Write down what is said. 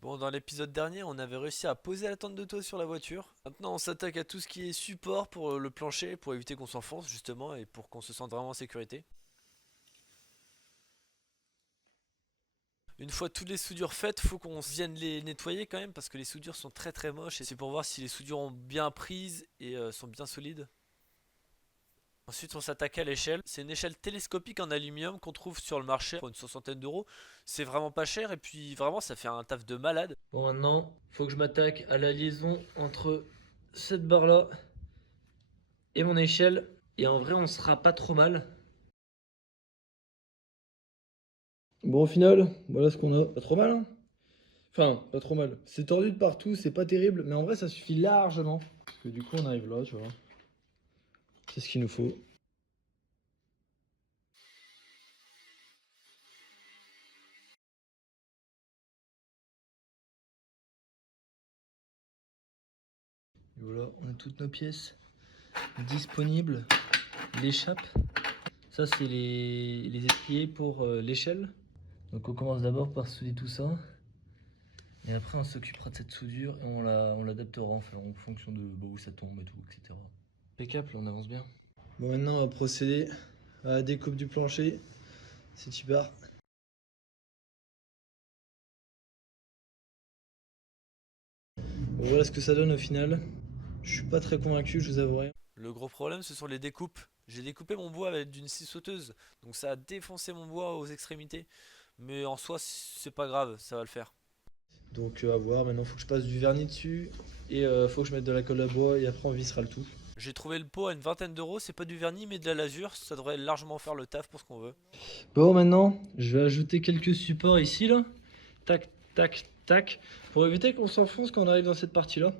Bon, dans l'épisode dernier, on avait réussi à poser la tente de toit sur la voiture. Maintenant, on s'attaque à tout ce qui est support pour le plancher, pour éviter qu'on s'enfonce justement et pour qu'on se sente vraiment en sécurité. Une fois toutes les soudures faites, faut qu'on vienne les nettoyer quand même parce que les soudures sont très très moches et c'est pour voir si les soudures ont bien prises et sont bien solides. Ensuite, on s'attaque à l'échelle. C'est une échelle télescopique en aluminium qu'on trouve sur le marché pour une soixantaine d'euros. C'est vraiment pas cher et puis vraiment ça fait un taf de malade. Bon, maintenant, faut que je m'attaque à la liaison entre cette barre là et mon échelle. Et en vrai, on sera pas trop mal. Bon, au final, voilà ce qu'on a. Pas trop mal, hein? Enfin, pas trop mal. C'est tordu de partout, c'est pas terrible, mais en vrai, ça suffit largement. Parce que du coup, on arrive là, tu vois. C'est ce qu'il nous faut. Et voilà, on a toutes nos pièces disponibles. L'échappe, ça, c'est les étriers pour l'échelle. Donc, on commence d'abord par souder tout ça. Et après, on s'occupera de cette soudure et on l'adaptera en fonction de où ça tombe et tout, etc. Impeccable, on avance bien. Bon, maintenant, on va procéder à la découpe du plancher. C'est tu pars. Bon, voilà ce que ça donne au final. Je suis pas très convaincu, je vous avouerai. Le gros problème, ce sont les découpes. J'ai découpé mon bois avec d'une scie sauteuse, donc ça a défoncé mon bois aux extrémités. Mais en soi, c'est pas grave, ça va le faire. Donc à voir, maintenant faut que je passe du vernis dessus et faut que je mette de la colle à bois et après on vissera le tout. J'ai trouvé le pot à une vingtaine d'euros, c'est pas du vernis mais de la lasure, ça devrait largement faire le taf pour ce qu'on veut. Bon, maintenant je vais ajouter quelques supports ici là. Tac, tac, tac. Pour éviter qu'on s'enfonce quand on arrive dans cette partie là.